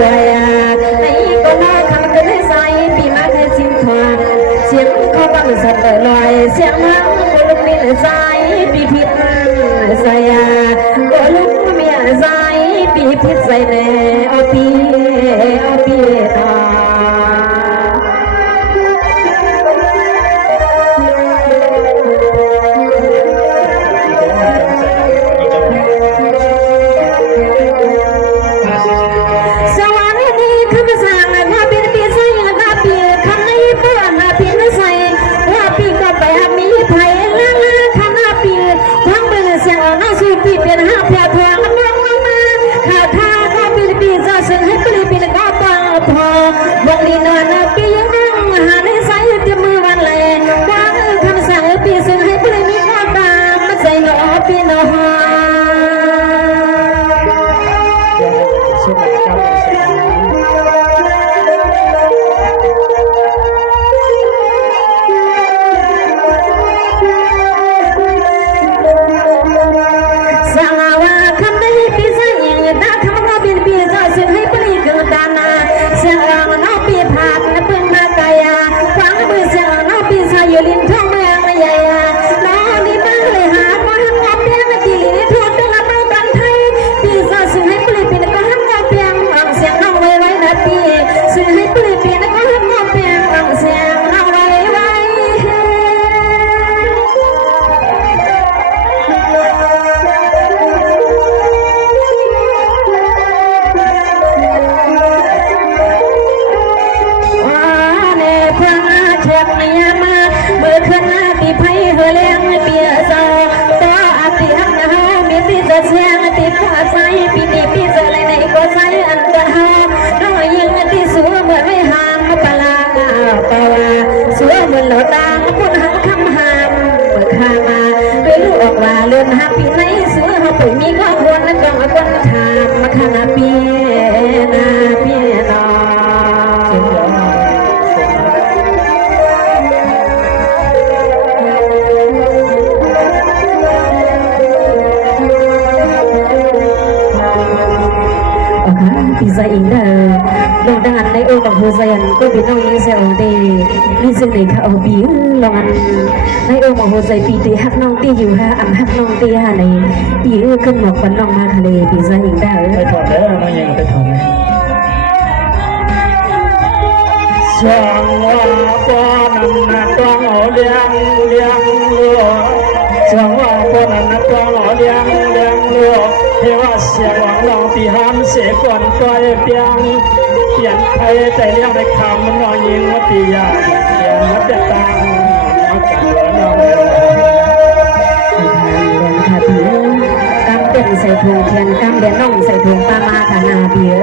ป่วยไอ้ก็นอคำกันให้ใส่ปีมาให้สิ้นทอนเสียงเขาบังสัตว์ลอยเสียงมังก็ลุกนี่ใส่ปีพิษใส่ก็ลุกเมียใส่ปีพิษใส่แน่เอาปีนอเลื่อนหาปีไหนเสือเขาปุ๋ยมีก็ควรนั่นก็มาควรถามมาขนาปีนาปีนอปีใจอินเดอร์ลงดังในโอบังโฮเซนก็เป็นน้องยิงเซลเดนี่ซึ่งในเขาเอาบีลงอันในโอบังโฮเซปีตีฮักน้องตีอยู่ฮะอันฮักน้องตีฮะในปีขึ้นหมอกฟันน้องมาทะเลปีใจอินเดอร์ไปถอดแล้วน้องยิงไปถอดเลยช่างว่าป้อนนันต้องเอาเลี้ยงลูกช่างว่าป้อนนันต้องเอาเลี้ยงลูกเทว่าเสียหวังลองปีห้ามเสียก่อนก้อยเปียงเปลี่ยนไทยแต่เลี้ยงได้คำมันน้องยิงว่าปียาเปลี่ยนวัดจะตังมากันเหลือน้องเลยค่ะปีกำเต็มใส่ถุงเทียนกำเดียนน้องใส่ถุงปลามาค่ะนาเบีย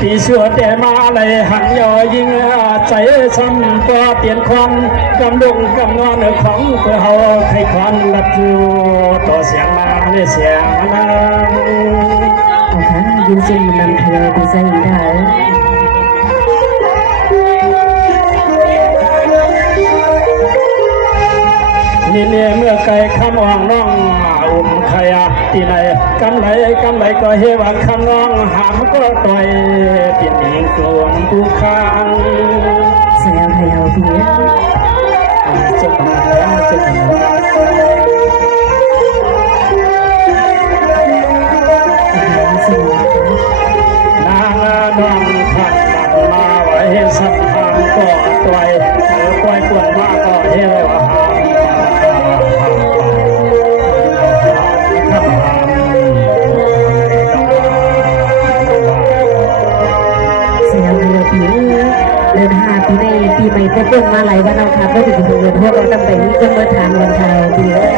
ปีเสือแต่มาเลยหันยอยิงใจช้ำตัวเปลี่ยนควันกำดงกำนอนของเพื่อเขาให้ควันรับอยู่ต่อเสียงมาเนี่ยเสียงมาโอเคยินดีมันนำเธอไปใส่ได้นี่เนี่ยเมื่อไก่คำว่างน้องอุ่มขยะที่ไหนกำไรก็เฮว่าคำน้องหามก็ต่อยเปลี่ยนหญิงกลวงผูค้างเสียงให้เอาเพียจบมาแล้วจบมานางน้องขัดมันมาไว้สักทางก็ต่อยปวดมากก็เฮว่าหามเดินหาปีในปีใหม่ก็เพิ่งมาหลายวันเอาค่ะก็ถึงถึงเดือนพวกเราตั้งแต่นี้ก็มาทานวันไทยดีแล้ว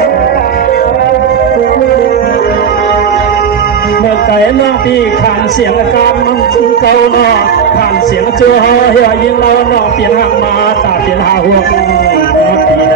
เมื่อไก่น้องปีขานเสียงการมันเก่าเนาะขานเสียงเจ้าเฮียยิงเราเนาะเปลี่ยนหักมาตาเปลี่ยนหาหัวปีใด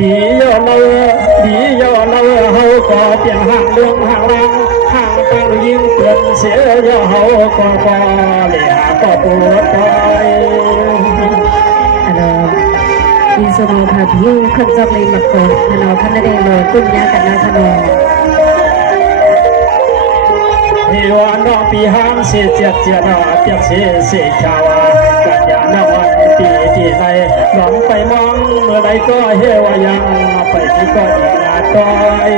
ดีย่อเราเฮาก็เปลี่ยนห่างเรื่องห่างแรงห่างตั้ง ยิงเตือนเสียยาเฮาก็พอเหลียก็ปวดใจ อินสโนพาพิวขึ้นจอกเลยมาก่อนขนอพันธุ์ได้โลตุ้มยากันนาขนอ มีวันนอปีห้างเสียเจียดเจียดเปียกเสียเสียชาวกัดยาหน้าวันปีที่ในหลอมไปมองเมื่อไรก็เฮวายังไปที่ก็อีกนาต้อย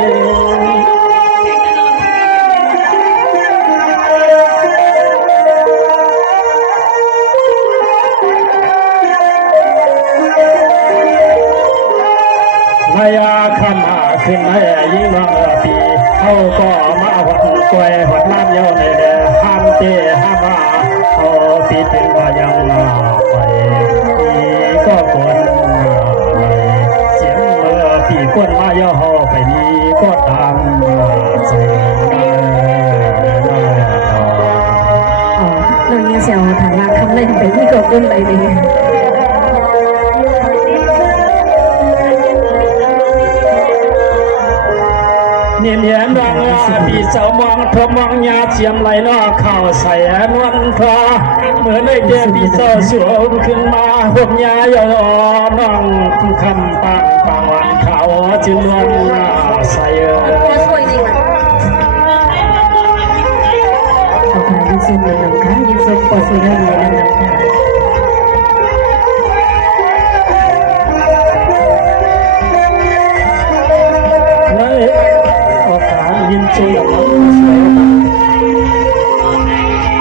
นายาขมาขึ้นในยิ่งวังปีเขาก็มาหัดกวยหัดน้ำเยาในเดือห้ามเตะห้ามมาเขาปีถึงว่ายังไปปีก็คนเลยเสียงเมื่อปีก้นมาเยาเขาไปนี้ก็ตามใจอ๋อเราเนี่ยเสียวถามว่าทำอะไรไปที่กกุ้งไปเลยเนี่ยเลี้ยงดังปีเจ้ามองทมองยาเจียมไหลนอข่าวใส่นวลพาเหมือนได้เจอปีเจ้าสวมขึ้นมาห่มยาย่อน้องคำปางปางวันเขาจึงนวลใส่ขอค่ะยินซุ่มหนึ่งค่ะยินซุ่มปอสุยเลยนั่นค่ะยินจุย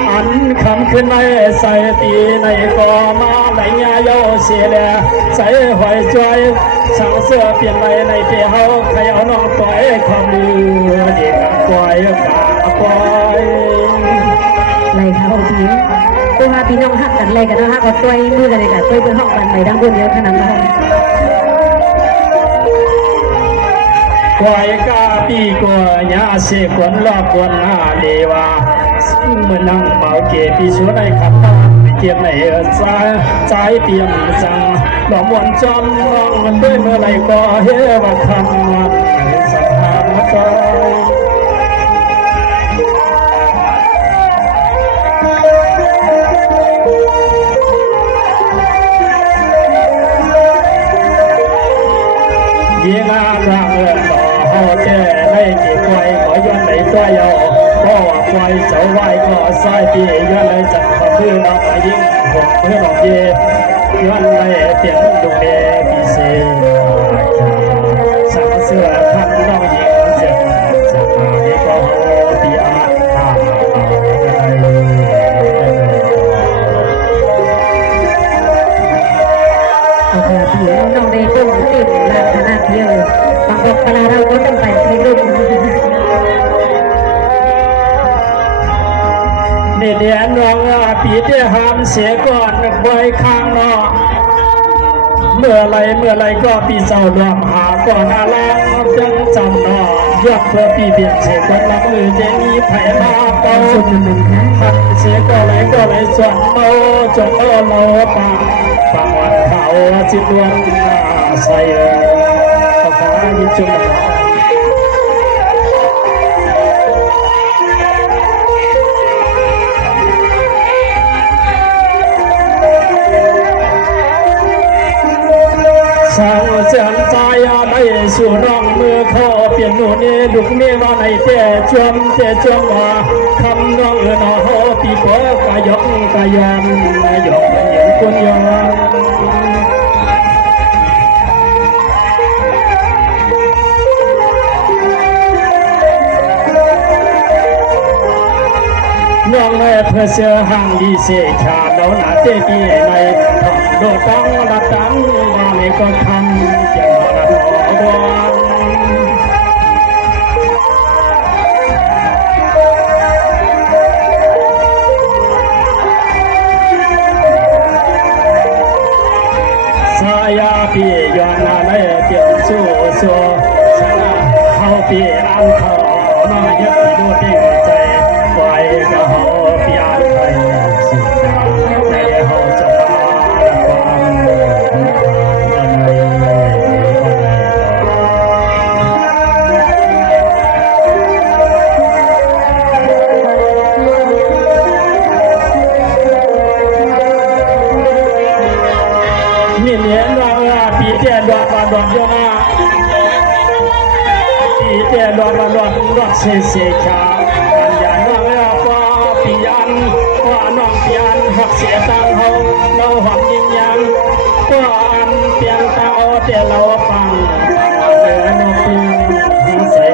อันคำขึ้นในใส่ตีในก็มาไหลยาโยเสียแลใส่หอยจอยสั่งเสื้อเปลี่ยนในเปียเฮาใครเอาน้องปล่อยความมือเด็กปล่อยกาปล่อยเลยค่ะพี่ตัวมาพี่น้องหักกันเลยกันนะฮะก็ตัวมือกันเลยกันตัวเป็นห้องกันไปดังบนเยอะขนาดนั้นกวยกาปีกวยาเสกวนลอกวนหน้าเลวาเมื่อนั่งเมาเก็บปีชัวในขับบ้านเก็บในใจเปียมจังหลอมวนจอมน้องมันด้วยเมื่อไรก็เฮว่าคำวันสถานก็ยิ่งอารังต่อเฮาแก่ในเก็บไว้ขอย้อนในตัวเยาก็ว่าไว้เจ้าไว้ก็สายปีย้อนในจับขอคือน้องยิ่งหกเพื่อน้องเย็บย้อนในเตียนดุเมปีเสียสั่งเสื้อพันน้องยิ่งเจ็บจะมาให้ก็ปีอาทาโอเคพี่น้องได้ดุ้งติ่มลาขนาดเยอะบางคนเวลาเราก็ต้องไปให้ดุ้งนี่เดียนน้องปีเดียหามเสียก่อนไว้ข้างนอกเมื่อไรก็ปีเจ้าดวงหาก่อนอาลังจังจำนอยกเพื่อปีเบียดเสียก่อนละมือเจนีไผ่มาเป่าทันเสียก็ไหลจวนโตจวนโตโลปังวันเขาจิตดวงใส่ขอฟ้ายิจุลสาวเสียนใจได้สู่น้องมือพ่อเปลี่ยนหนูนี่ลูกนี่ว่าในเตะจวมว่าคำน้องน้อปีโป้กายกกายอมยอมเหยียบกุนยอมน้องแม่เพื่อเสือห่างดีเสียชาดาวนาเตปีในทำโดตังละตังมาในก็ทำเจ้าละหมอบอนสายาปีย้อนนาในเปียนสู้ชนะเขาปีอันเขาน้องยึดดูดิ่งใจไว้ก็เขาปีอันไทยสุดในเขาจะมาความ เสชาการยาน้องว่าปียันว่าน้องปียันหักเสียตังเฮาเราหอมยิงยังว่าอันเปลี่ยนตาเอาแต่เราฟังเดินออกยิงใส่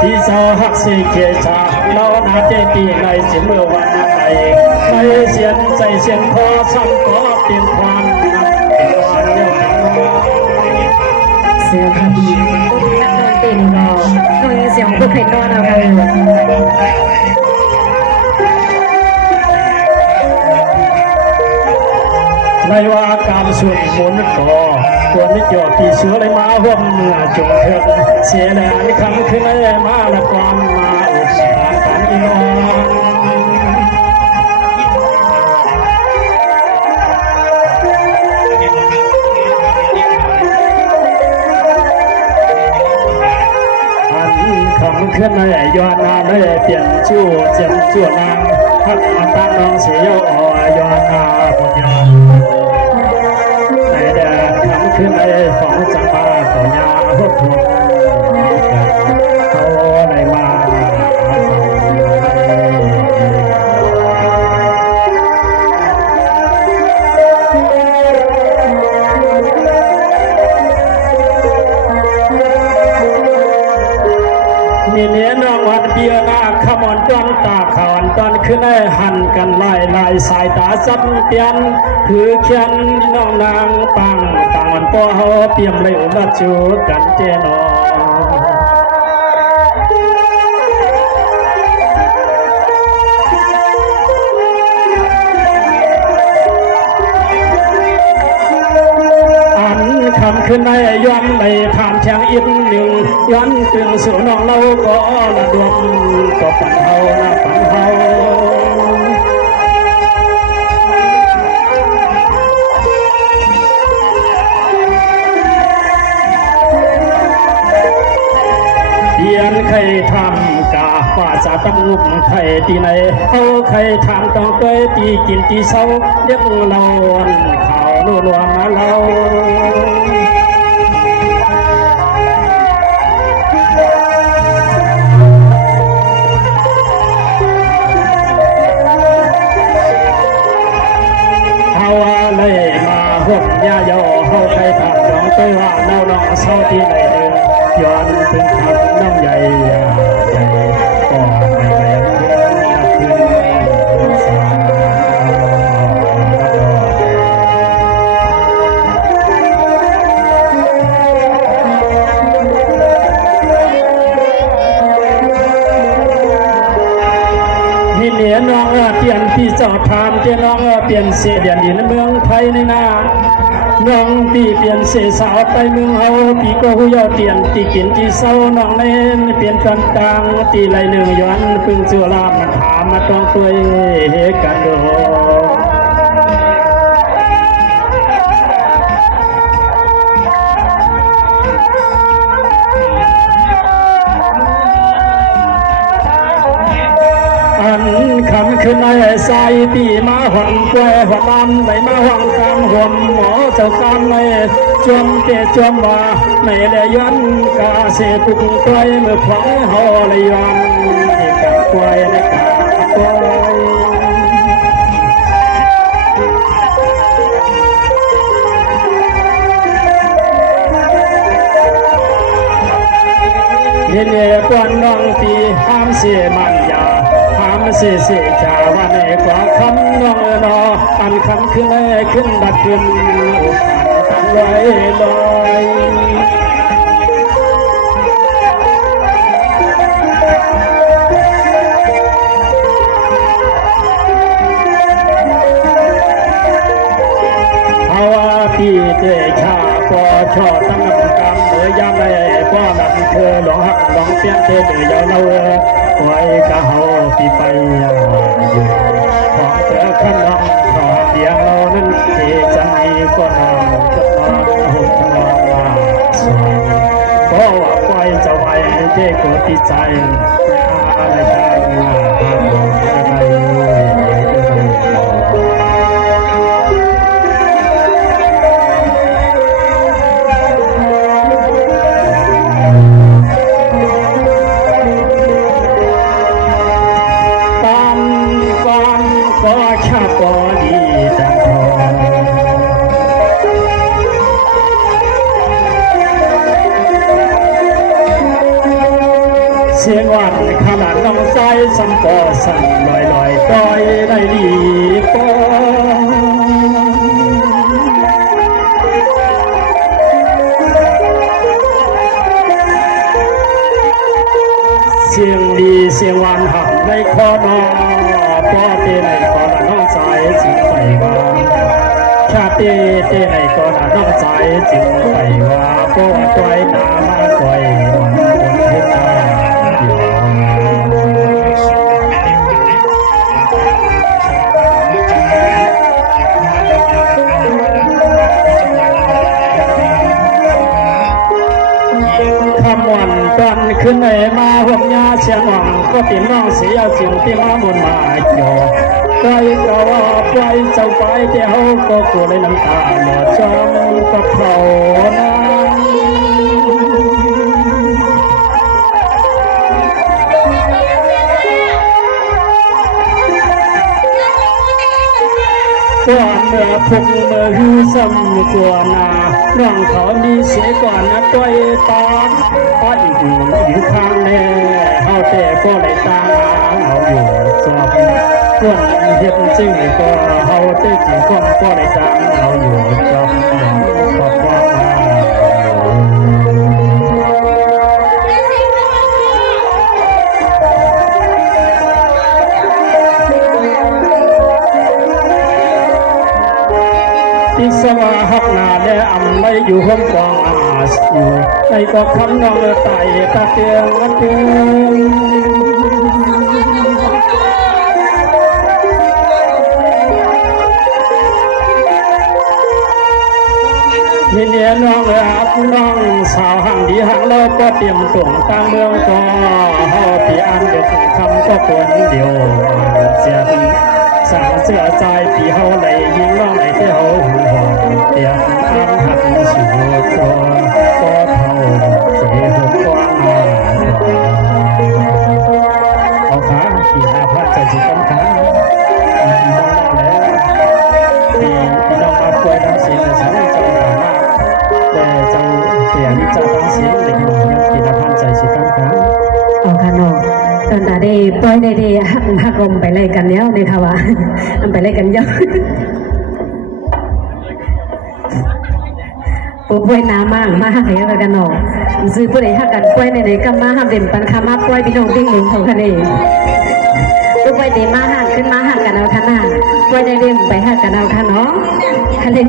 ที่เสาหักเสียเกชาเราหนาเจตีในสิเมื่อวันนั้นใดไม่เสียนใจเสียนคอซ้ำขอเปลี่ยนความเป็นวันเดียวกันเสือพอดีนักนอนตีนรอหน่วยเสียงผู้เคยนอนเอากันในว่าการส่วนมนต์ก่อตัวนิจยที่เสือเลยมาห่วมเมื่อจงเถิดเสียแหลมคำขึ้นเลยมาละความมาอุตสาหการอีนอนคำขึ้นในย้อนนาในเปลี่ยนจู่เจ็บจู่นางทักมาตั้งน้องเสียย้อนนาหมดยานในเด็กคำขึ้นในของจังมาต่อยาพวกผมเขาได้มามีเนี้ยน้องวันเบียนาขมอนจ้องตาขอนตอนขึ้นได้หันกันไล่สายตาซับเตียนคือเขียนน้องนางปังต่างวันพ่อเฮาเปี่ยมเลยอุบัติจูกันเจนอคำขึ้นในย้อนในผ่านแทงอินหนึ่งย้อนตึงสู่น้องเราก็ระดมก็ปั่นเฮาหน้าปั่นเฮาเดียนใครทำกาว่าจะต้องงุ่มใครตีไหนเขาใครทำต้องเคยตีกินตีเศร้าเรียกเราข่าวนัวมาเราพวกย่าโยเขาใครทำน้องตัวว่าเราน้องเศร้าที่ไหนเดือย้อนเป็นคำน้องใหญ่ใหญ่ก็ไม่แรงนับขึ้นสานี่เหลียน้องเปลี่ยนพี่เจ้าทานเจ้าน้องเปลี่ยนเสียเดียนดินเมืองไทยในนาน้องปีเปลี่ยนเสสาวไปเมืองเฮาปีก็หูยอเปลี่ยนตีกินตีเศร้าน้องเล่นเปลี่ยนกันกลางตีไหลหนึ่งย้อนพึ่งจัวลามันถามมาต้องตัวเฮกันดูคำขึ้นในสายปีมาหอนแกวหัวลำไหลมาหวังกามห่วมหมอเจ้ากามในจวมเตะจวมว่าในได้ย้อนกาเสตุกไกลเมื่อพลังหอเลยย้อนในกาไกลในกาไกลเห็นเอกวนน้องตีห้ามเสียมันยาเสียชาวันในกว่าคำน้องนออันคำขึ้นขึ้นดักขึ้นกันลอยลอยภาวะพี่เจชาก็ชอบตั้งกรรมการเมื่อยามใดก็นัดเธอหลงหักหลงเปลี่ยนเธอเดือดยาวเราไว้กะเฮาปีไปอยู่ของเธอขนมขอเดียงเรานั้นเจจังอีก็นอนก็นอนหุ่นนอนลาสวยก็ว่าปล่อยจะไว้เจ๊กดที่ใจอะไรกันมาหาผมอะไร สั่นก็สั่นลอยลอยต้อยได้ดีก็เสียงดีเสียงหวานหักในคอนอป้อเตในคอละน้องใจจึงไปว่าชาเตเตในคอละน้องใจจึงไปว่าป้อต้อยนามาก้อยวันบนเทตาอยู่คำวันตอนขึ้นในมาห่วงยาเสียงหวังก็ติดน้องเสียจึงที่มาบนมาเกี่ยวใกล้ก็ว่าไปเจ้าไปเดี๋ยวก็กลัวในน้ำตาหมดจอมกับเขานะก่อนเมื่อพุกเมื่อหิวซ้ำกลัวนาร่างเขามีเสียก่อนนะต้อยตอนป้าอยู่ข้างแน่เฮาแต่ก็ได้ตามเอาอยู่จอบส่วนเห็นจริงก็เฮาแต่จริงก็ได้ตามเอาอยู่จอบขอบคุณที่สว่าหักนาและอำไม่อยู่ห้องกองอาสอยู่ในก็คำนองไต่ตาเตียงวันเตียงมีเนียน้องอับน้องสาวห่างดีห่างเลิกก็เตรียมตุ่งตั้งเมืองก็เฮาพี่อันเด็กคำก็ควรเดียวเสียนสั่งเสื้อใจพี่เฮาเลยยิงน้องในเที่ยวหูหอมเตรียมอันหัดสู่ตัวก็เท่าเสียหัวกว้างเอาขาขี่หน้าพัดใจสิกันขาน้องแล้วพี่น้องมาป่วยทั้งเสียงฉันเจ้าหน้ามากแต่เจ้าเสียงจะทั้งเสียงในหัวพี่น้องพัดใจสิกันขาเอาค่ะน้องตอนตาได้ปล่อยได้หักลมไปเลยกันแล้วในค่ะว่าไปเลยกันเยอะปุ๊บป่วยน้ำมากมาหักเหวกันหนอซื้อผู้ใดหักกันป่วยในก็มาหักเด่นปันคามาป่วยพี่น้องดิ้งหนึ่งของคันเองปุ๊บป่วยเดมาหักขึ้นมาหักกันเอาคันหน้าป่วยได้เด่นไปหักกันเอาคันเนาะคันเล่น